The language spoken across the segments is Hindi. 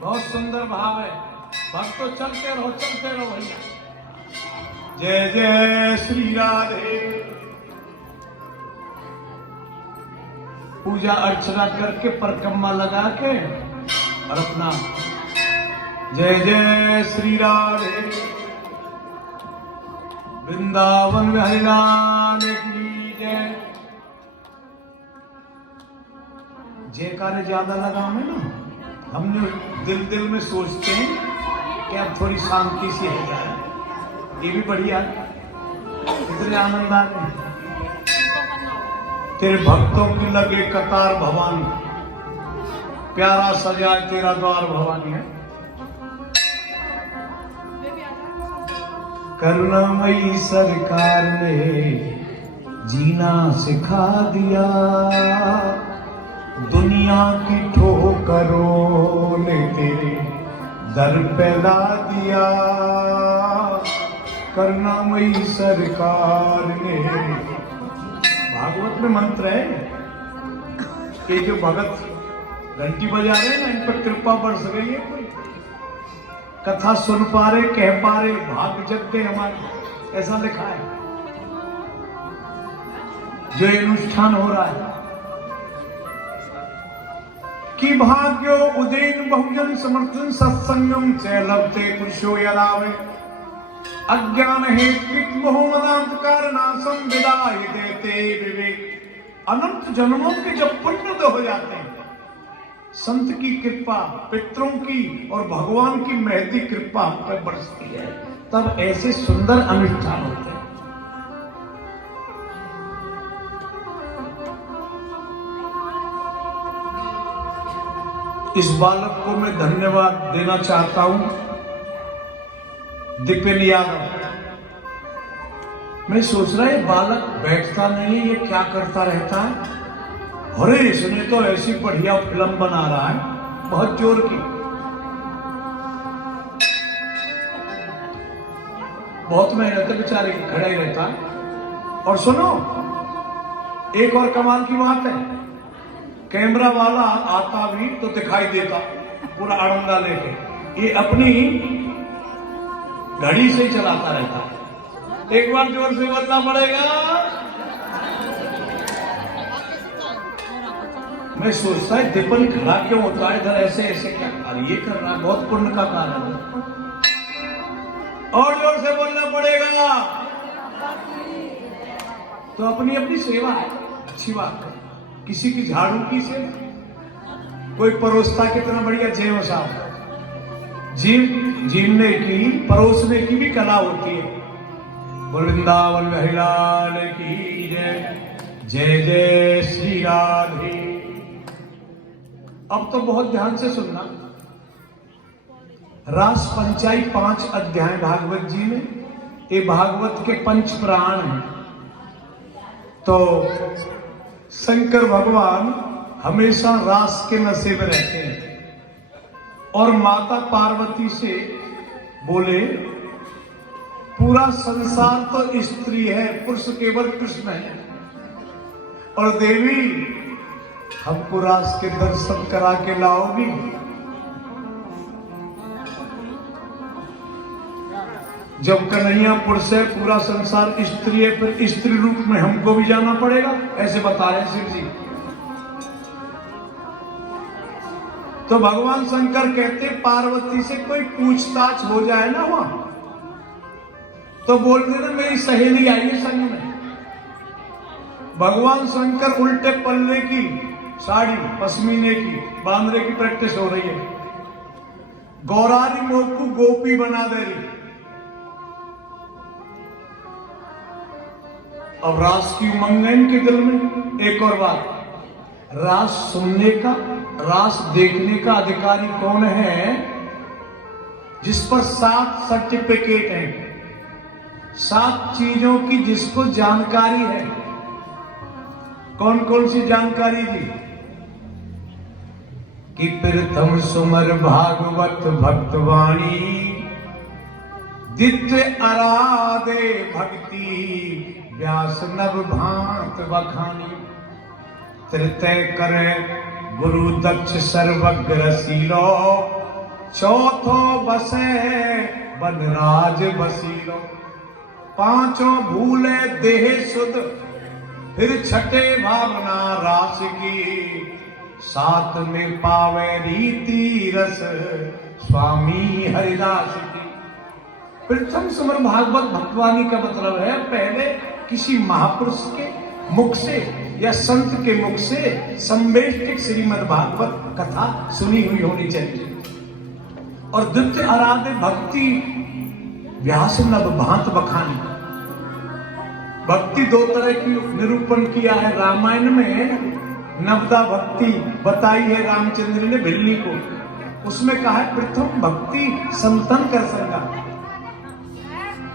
बहुत सुंदर भाव है। भक्तों चलते रहो भैया। जय जय श्री राधे। पूजा अर्चना करके परिक्रमा लगा के और अपना जय जय श्री राधे। वृंदावन में हरि लाल की जय। जयकारे ज्यादा लगावे ना, हमने दिल में सोचते हैं कि अब थोड़ी शांति सी हो जाए, ये भी बढ़िया। इतने आनंद आ गए। तेरे भक्तों की लगे कतार भवानी, प्यारा सजाए तेरा द्वार भवानी है। करुणामयी सरकार ने जीना सिखा दिया, दुनिया की ठोकरों ने तेरे दर पे ला दिया। करुणामयी सरकार ने, भागवत में मंत्र है कि जो भगत घंटी बजा रहे हैं ना, इन पर कृपा बरस गई है। कोई कथा सुन पा रहे, कह पा रहे, भाग जग गए हमारे, ऐसा लिखा है। जो अनुष्ठान हो रहा है कि भाग्यो उदयन बहुजन समर्थन सत्संगम च लभते पुरुषो यदावे अज्ञान हेतुक मोहमदांतकार नासम विदाय देते विवेक। अनंत जन्मों के जब पुण्य हो जाते हैं, संत की कृपा, पितरों की और भगवान की महती कृपा हम पर बरसती है, तब ऐसे सुंदर अनुष्ठान होते हैं। इस बालक को मैं धन्यवाद देना चाहता हूं, दिपेन यादव। मैं सोच रहा है बालक बैठता नहीं है, ये क्या करता रहता है। अरे इसने तो ऐसी बढ़िया फिल्म बना रहा है, बहुत जोर की, बहुत मेहनत है बेचारे की, खड़ा ही रहता है। और सुनो, एक और कमाल की बात है, कैमरा वाला आता भी तो दिखाई देता पूरा अड़ंगा लेके, ये अपनी घड़ी से ही चलाता रहता है। एक बार जोर से बोलना पड़ेगा। मैं सोचता है दीपन खड़ा क्यों होता है इधर, ऐसे ऐसे क्या कार्य कर रहा है, बहुत पुण्य का कारण है। और जोर से बोलना पड़ेगा। तो अपनी अपनी सेवा है, अच्छी बात है। किसी की झाड़ू की सेवा, कोई परोसता कितना बढ़िया जय साहब। जीवने की, परोसने की भी कला होती है। वृंदावन में हरि लाल की जय। जय जय श्री राधे। अब तो बहुत ध्यान से सुनना। रास पंचाई 5 अध्याय भागवत जी में, ये भागवत के 5 प्राण हैं। तो शंकर भगवान हमेशा रास के नशे में रहते हैं और माता पार्वती से बोले, पूरा संसार तो स्त्री है, पुरुष केवल कृष्ण है, और देवी हमको रास के दर्शन करा के लाओगी। जब कन्हैया पुरुष है, पूरा संसार स्त्री है, फिर स्त्री रूप में हमको भी जाना पड़ेगा, ऐसे बता रहे शिव जी। तो भगवान शंकर कहते, पार्वती से कोई पूछताछ हो जाए ना वहां, तो बोल देना मेरी सहेली आई है संग में। भगवान शंकर उल्टे पल्ले की साड़ी पश्मीने की बांधने की प्रैक्टिस हो रही है। गौरारी मोकू गोपी बना दे रही। अब रास की उमंग है इनके दिल में। एक और बात, रास सुनने का, रास देखने का अधिकारी कौन है? जिस पर 7 सर्टिफिकेट है, 7 चीजों की जिसको जानकारी है। कौन कौन सी जानकारी दी? कि प्रथम सुमर भागवत भक्तवाणी, द्वितीय आराधे भक्ति व्यास नव भांत बखानी, तृतीय करे गुरु दक्ष सर्वज्ञ रसीलो, चौथो बसे बनराज बसीरो, पांचों भूले देह सुध, फिर छठे भावना रास की, सात में पावे रीति रस स्वामी हरिदास की। प्रथम समर भागवत भक्तवाणी का मतलब है पहले किसी महापुरुष के मुख से या संत के मुख से संवेष्टिक श्रीमद् भागवत कथा सुनी हुई होनी चाहिए। और द्वितीय आराध्य भक्ति व्यास नव भांत बखानी। भक्ति दो तरह की निरूपण किया है रामायण में, नवदा भक्ति बताई है रामचंद्र ने भिल्ली को, उसमें कहा है प्रथम भक्ति संतन कर संगा,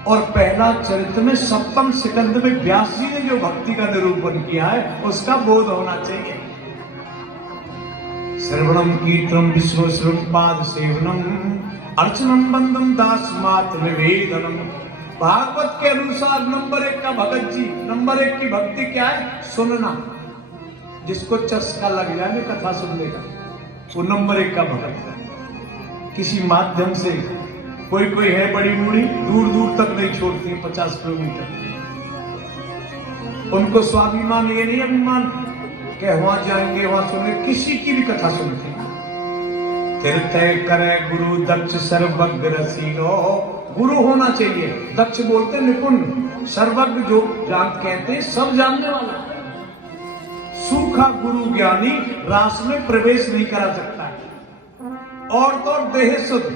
और पहला चरित्र में सप्तम सिकंद में व्यास जी ने जो भक्ति का निरूपण किया है उसका बोध होना चाहिए। श्रवणम कीर्तनम विश्व श्रृंपाद सेवनम अर्चनम बंदम दास मात निवेदनम। भागवत के अनुसार नंबर 1 का भगत जी, नंबर 1 की भक्ति क्या है? सुनना। जिसको चस्का लग जाए कथा सुनने का, वो नंबर 1 का भगत है। किसी माध्यम से कोई है बड़ी बूढ़ी, दूर दूर तक नहीं छोड़ती, 50 किलोमीटर। उनको स्वाभिमान ये नहीं अभिमान कि वहां जाएंगे वहां सुने, किसी की भी कथा सुनते हैं। तय करे गुरु दक्ष सर्वज्ञ रसीलो। गुरु होना चाहिए, दक्ष बोलते निपुण, सर्वज्ञ जो जान कहते हैं सब जानने वाला। सूखा गुरु ज्ञानी रास में प्रवेश नहीं करा सकता है। और तो देह शुद्ध,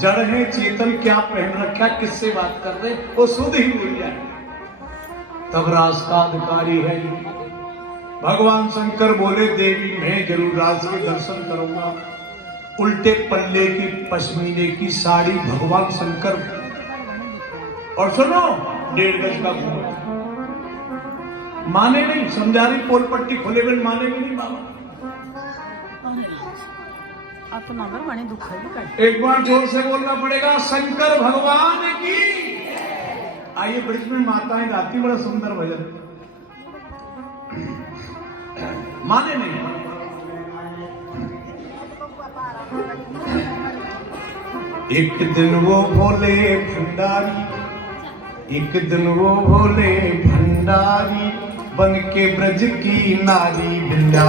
जड़ है चेतन, क्या पहन रखा, किससे बात कर रहे, वो शुद्ध ही भूल जाए, तब रास का अधिकारी है। भगवान शंकर बोले देवी मैं जरूर रास के दर्शन करूंगा। उल्टे पल्ले की पश्मीने की साड़ी भगवान शंकर, और सुनो 1.5 गज का घूंघट। माने नहीं, समझारी पोल पट्टी खुले बिन माने नहीं बाबा। एक बार जोर से बोलना पड़ेगा शंकर भगवान की। आइए ब्रिज में माताएं गाती बड़ा सुंदर भजन। माने नहीं। एक दिन वो भोले भंडारी, एक दिन वो भोले भंडारी, बन के ब्रज की नारी बिंदा।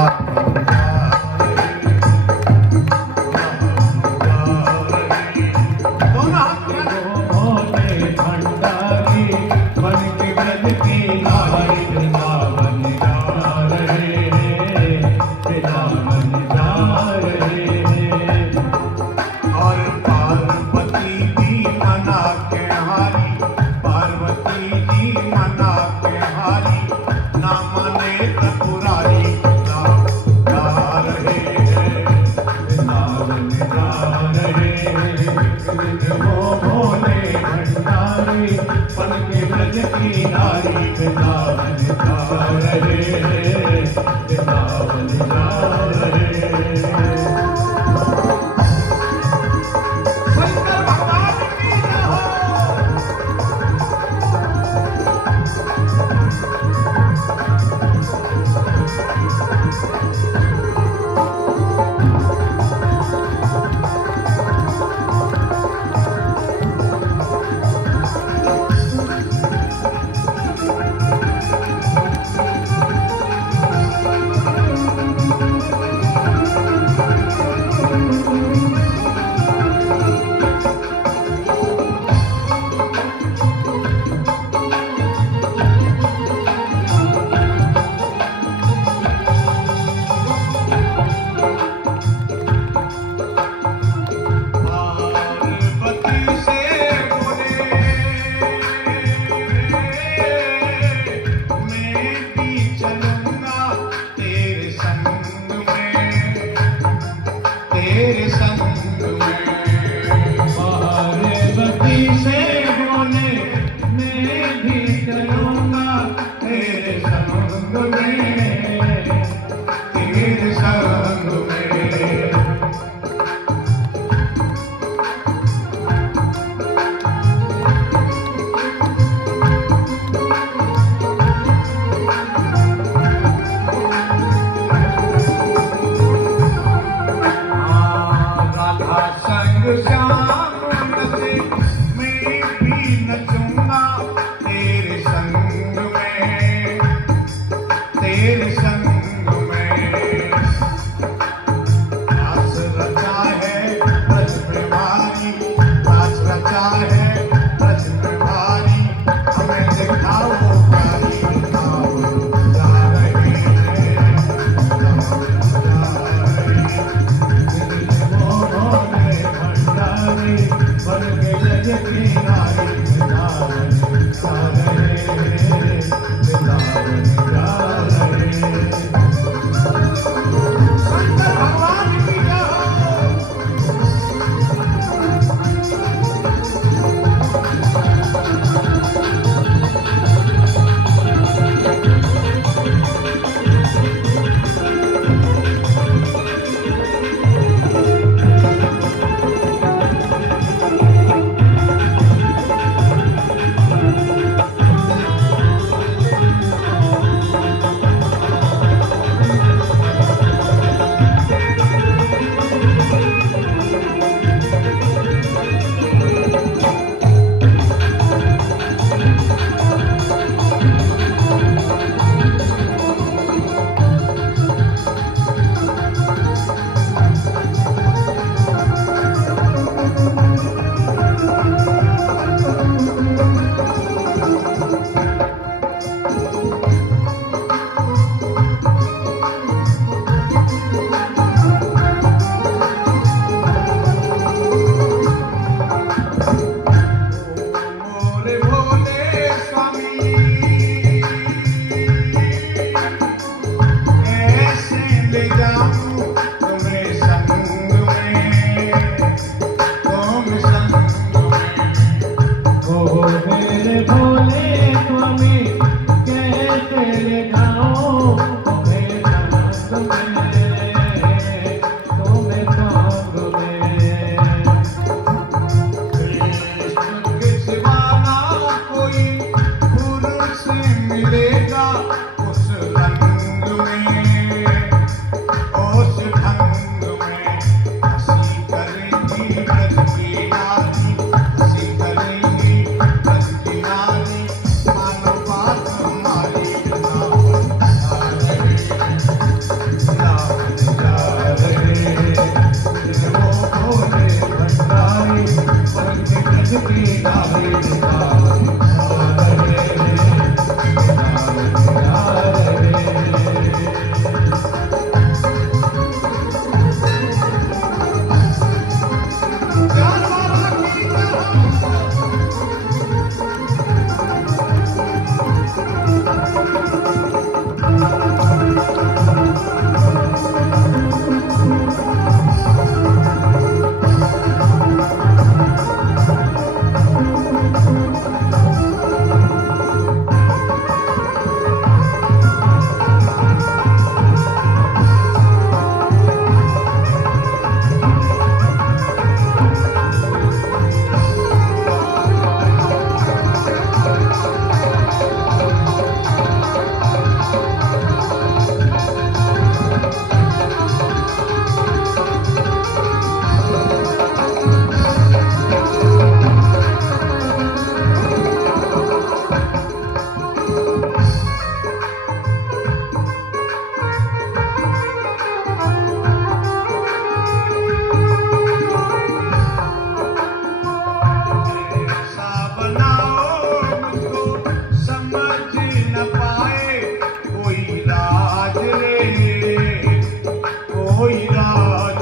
राज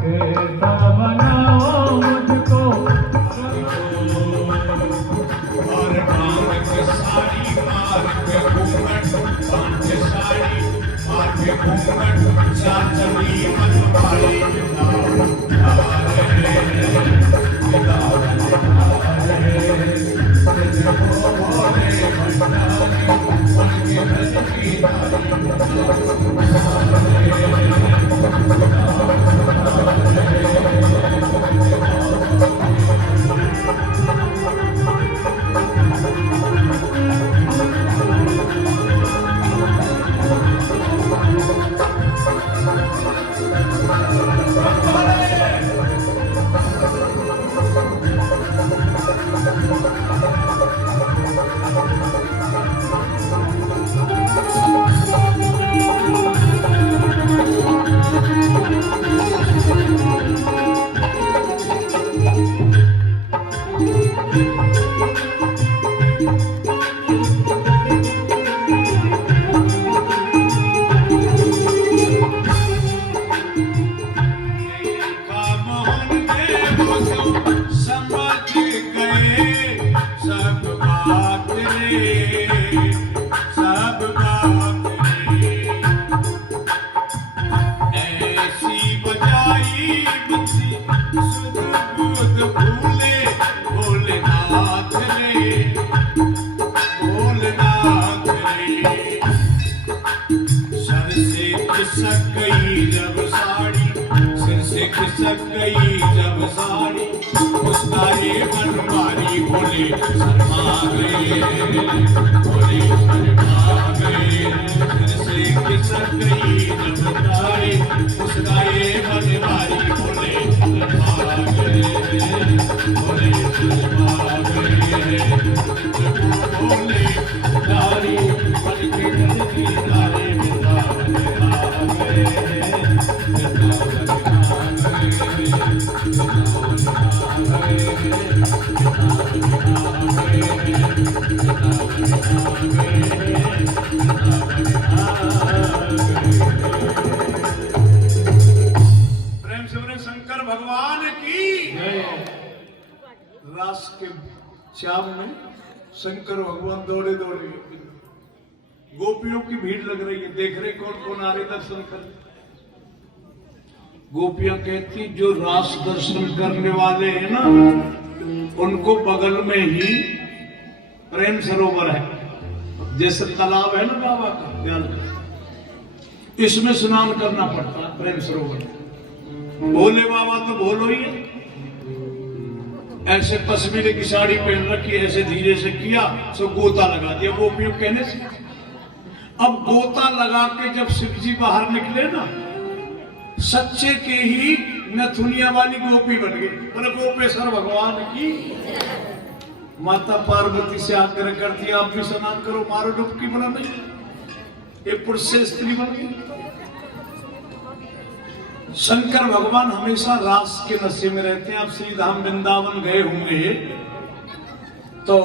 कैसा बनाओ मुझको और भांग के साड़ी मार के घूंघट भांग के साड़ी मार के घूंघट चाचली मनवाड़ी खिसक गई जब साड़ी उसका ये बनवारी बोले शर्मा गए बोले शर्मा गए फिर से खिसक गई जब साड़ी उसका ये बनवारी बोले शर्मा गए बोले शर्मा गए बोले नारी बन के गलती नारी प्रेम से बोले शंकर भगवान की रास के श्याम में शंकर भगवान दौड़े दौड़े गोपियों की भीड़ लग रही है, देख रहे कौन कौन आ रहे दर्शन कर। गोपियां कहती जो रास दर्शन करने वाले हैं ना उनको बगल में ही प्रेम सरोवर है, जैसे तालाब है ना बाबा का ध्यान, इसमें स्नान करना पड़ता है प्रेम सरोवर। भोले बाबा तो भोलो ही है, ऐसे पश्मीने की साड़ी पहन रखी, ऐसे धीरे से किया सो गोता लगा दिया गोपियों कहने से। अब गोता लगा के जब शिव जी बाहर निकले ना, सच्चे के ही नथुनिया वाली गोपी बन गई। बोले गोपेश्वर भगवान की। माता पार्वती से आग्रह करती आप भी स्नान करो, मारो डुबकी। बोला नहीं, ये पुरुष से स्त्री बन गई। शंकर भगवान हमेशा रास के नशे में रहते हैं। आप श्री धाम वृंदावन गए होंगे तो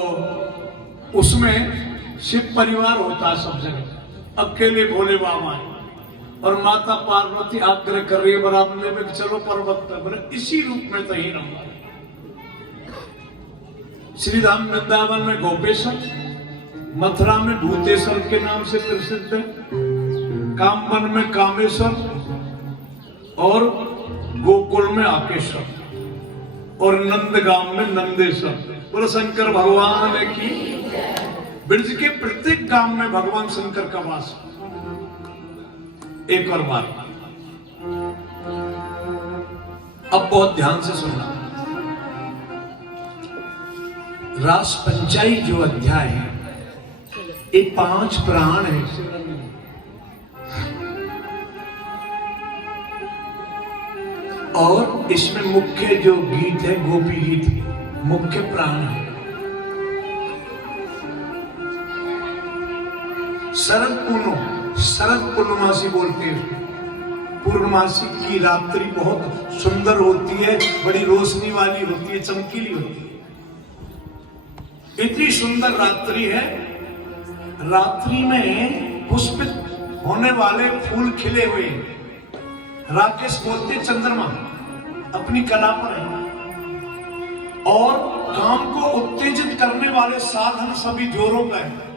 उसमें शिव परिवार होता है सब जगह, अकेले भोले बाबा है और माता पार्वती आग्रह कर रही है बरामदे में, चलो पर्वत पर। बोले इसी रूप में तो ही रहूंगा। श्री धाम वृंदावन में गोपेश्वर, मथुरा में भूतेश्वर के नाम से प्रसिद्ध है, कामवन में कामेश्वर और गोकुल में आकेश्वर और नंदगाम में नंदेश्वर। बोले शंकर भगवान की। ब्रज के प्रत्येक गांव में भगवान शंकर का वास। एक और बात अब बहुत ध्यान से सुनना। रास पंचाई जो अध्याय है ये 5 प्राण है और इसमें मुख्य जो गीत है गोपी गीत मुख्य प्राण है। शरद पूर्णमासी बोलते हैं। पूर्णमासी की रात्रि बहुत सुंदर होती है, बड़ी रोशनी वाली होती है, चमकीली होती है। इतनी सुंदर रात्रि है, रात्रि में पुष्पित होने वाले फूल खिले हुए, राकेश बोलते चंद्रमा अपनी कला पर है और काम को उत्तेजित करने वाले साधन सभी जोरों पर है।